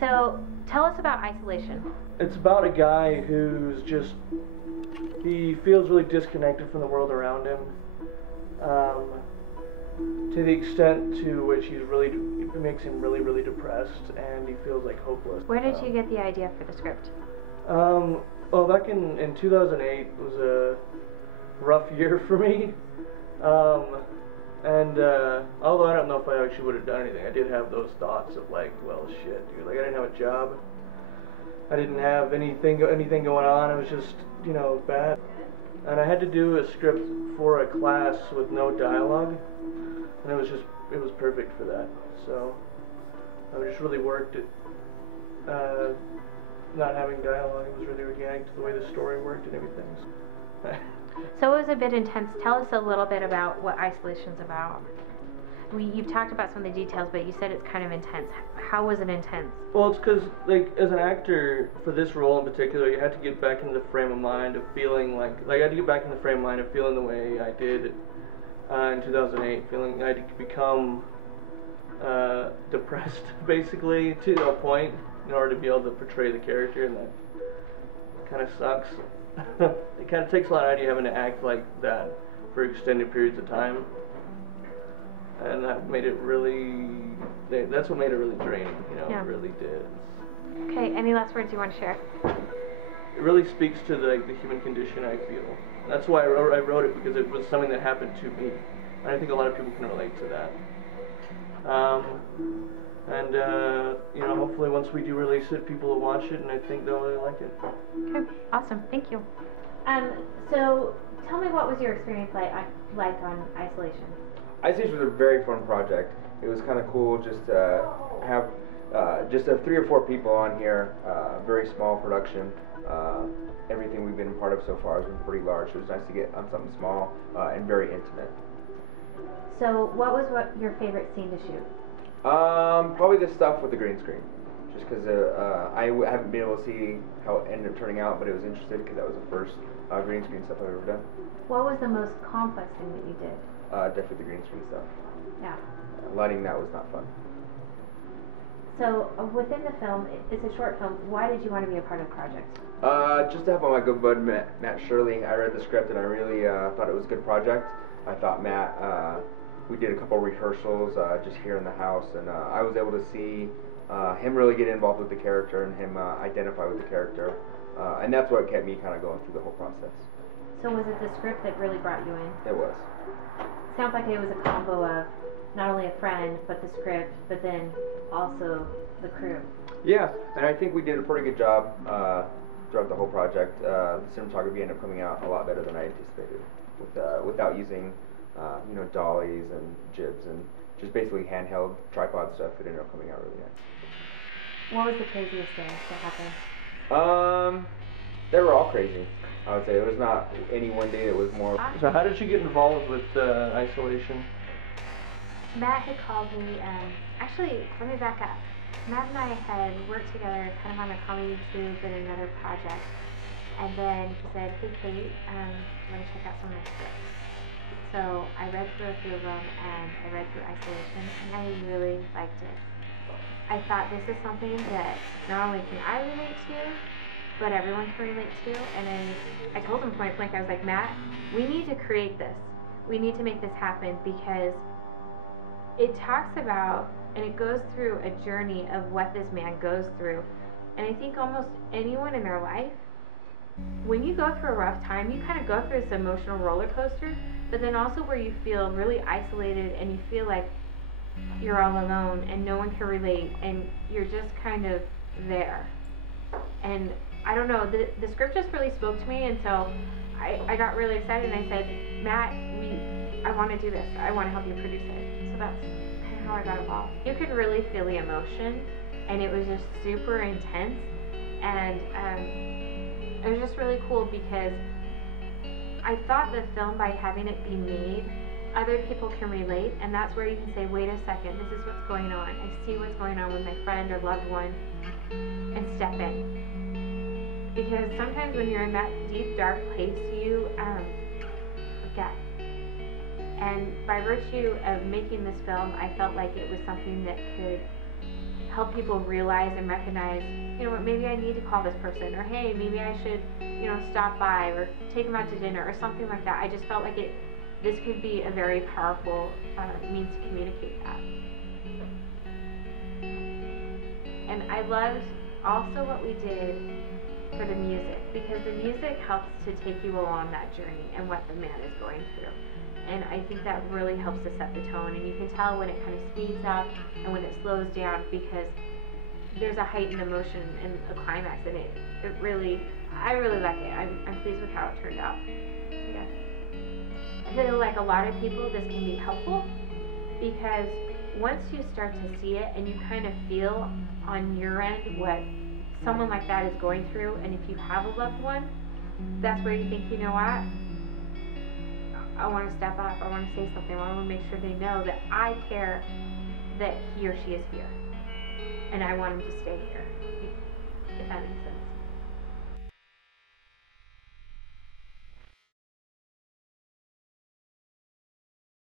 So tell us about Isolation. It's about a guy who's he feels really disconnected from the world around him, to the extent to which it makes him really, really depressed, and he feels like hopeless. Where did you get the idea for the script? Well, back in 2008 was a rough year for me, although I don't know if I actually would have done anything, I did have those thoughts of like, well, shit, dude, like I didn't have a job, I didn't have anything going on, it was just, bad. And I had to do a script for a class with no dialogue, and it was perfect for that. So I just really worked at not having dialogue. It was really organic to the way the story worked and everything. So it was a bit intense. Tell us a little bit about what Isolation's about. You've talked about some of the details, but you said it's kind of intense. How was it intense? Well, it's because, like, as an actor, for this role in particular, you had to get back into the frame of mind of feeling like I had to get back in the frame of mind of feeling the way I did in 2008, feeling I had to become depressed, basically, to a point, in order to be able to portray the character, and that kind of sucks. It kind of takes a lot out of you having to act like that for extended periods of time. And that made it that's what made it really draining, Yeah. It really did. Okay, any last words you want to share? It really speaks to the human condition, I feel. That's why I wrote it, because it was something that happened to me. And I think a lot of people can relate to that. Hopefully once we do release it, people will watch it, and I think they'll really like it. Okay, awesome, thank you. So tell me, what was your experience like on Isolation? Isolation was a very fun project. It was kind of cool just to have just 3 or 4 people on here, very small production. Everything we've been a part of so far has been pretty large. It was nice to get on something small and very intimate. So what was your favorite scene to shoot? Probably the stuff with the green screen. Just because I haven't been able to see how it ended up turning out, but it was interesting because that was the first green screen stuff I've ever done. What was the most complex thing that you did? Definitely the green screen stuff. Yeah. Lighting that was not fun. So within the film, it's a short film. Why did you want to be a part of the project? Just to help out my good bud Matt Shirley. I read the script and I really thought it was a good project. I thought Matt, we did a couple rehearsals just here in the house, and I was able to see him really get involved with the character and him identify with the character, and that's what kept me kind of going through the whole process. So was it the script that really brought you in? It was. Sounds like it was a combo of not only a friend, but the script, but then also the crew. Yeah, and I think we did a pretty good job throughout the whole project. The cinematography ended up coming out a lot better than I anticipated, without using dollies and jibs and just basically handheld tripod stuff. It ended up coming out really nice. What was the craziest thing that happened? They were all crazy. I would say there was not any one day that was more. So how did you get involved with Isolation? Matt had called me, actually, let me back up. Matt and I had worked together kind of on a comedy troupe and another project. And then he said, hey Cate, you want to check out some of my scripts? So I read through a few of them, and I read through Isolation, and I really liked it. I thought this is something that not only can I relate to, but everyone can relate to. And I told him point blank, I was like, Matt, we need to create this. We need to make this happen, because it talks about, and it goes through a journey of what this man goes through. And I think almost anyone in their life, when you go through a rough time, you kind of go through this emotional roller coaster, but then also where you feel really isolated and you feel like you're all alone and no one can relate and you're just kind of there. And I don't know, the script just really spoke to me, and so I got really excited, and I said, Matt, I want to do this. I want to help you produce it. So that's kind of how I got involved. You could really feel the emotion, and it was just super intense, and it was just really cool because I thought the film, by having it be made, other people can relate, and that's where you can say, wait a second, this is what's going on. I see what's going on with my friend or loved one, and step in. Because sometimes when you're in that deep, dark place, you forget. And by virtue of making this film, I felt like it was something that could help people realize and recognize, you know what, maybe I need to call this person, or hey, maybe I should, you know, stop by or take them out to dinner or something like that. I just felt like this could be a very powerful means to communicate that. And I loved also what we did for the music, because the music helps to take you along that journey and what the man is going through. And I think that really helps to set the tone, and you can tell when it kind of speeds up and when it slows down, because there's a heightened emotion in a climax, and I really like it. I'm pleased with how it turned out. Yeah. I feel like a lot of people, this can be helpful, because once you start to see it and you kind of feel on your end what someone like that is going through, and if you have a loved one, that's where you think, you know what, I want to step up, I want to say something, I want to make sure they know that I care that he or she is here, and I want him to stay here.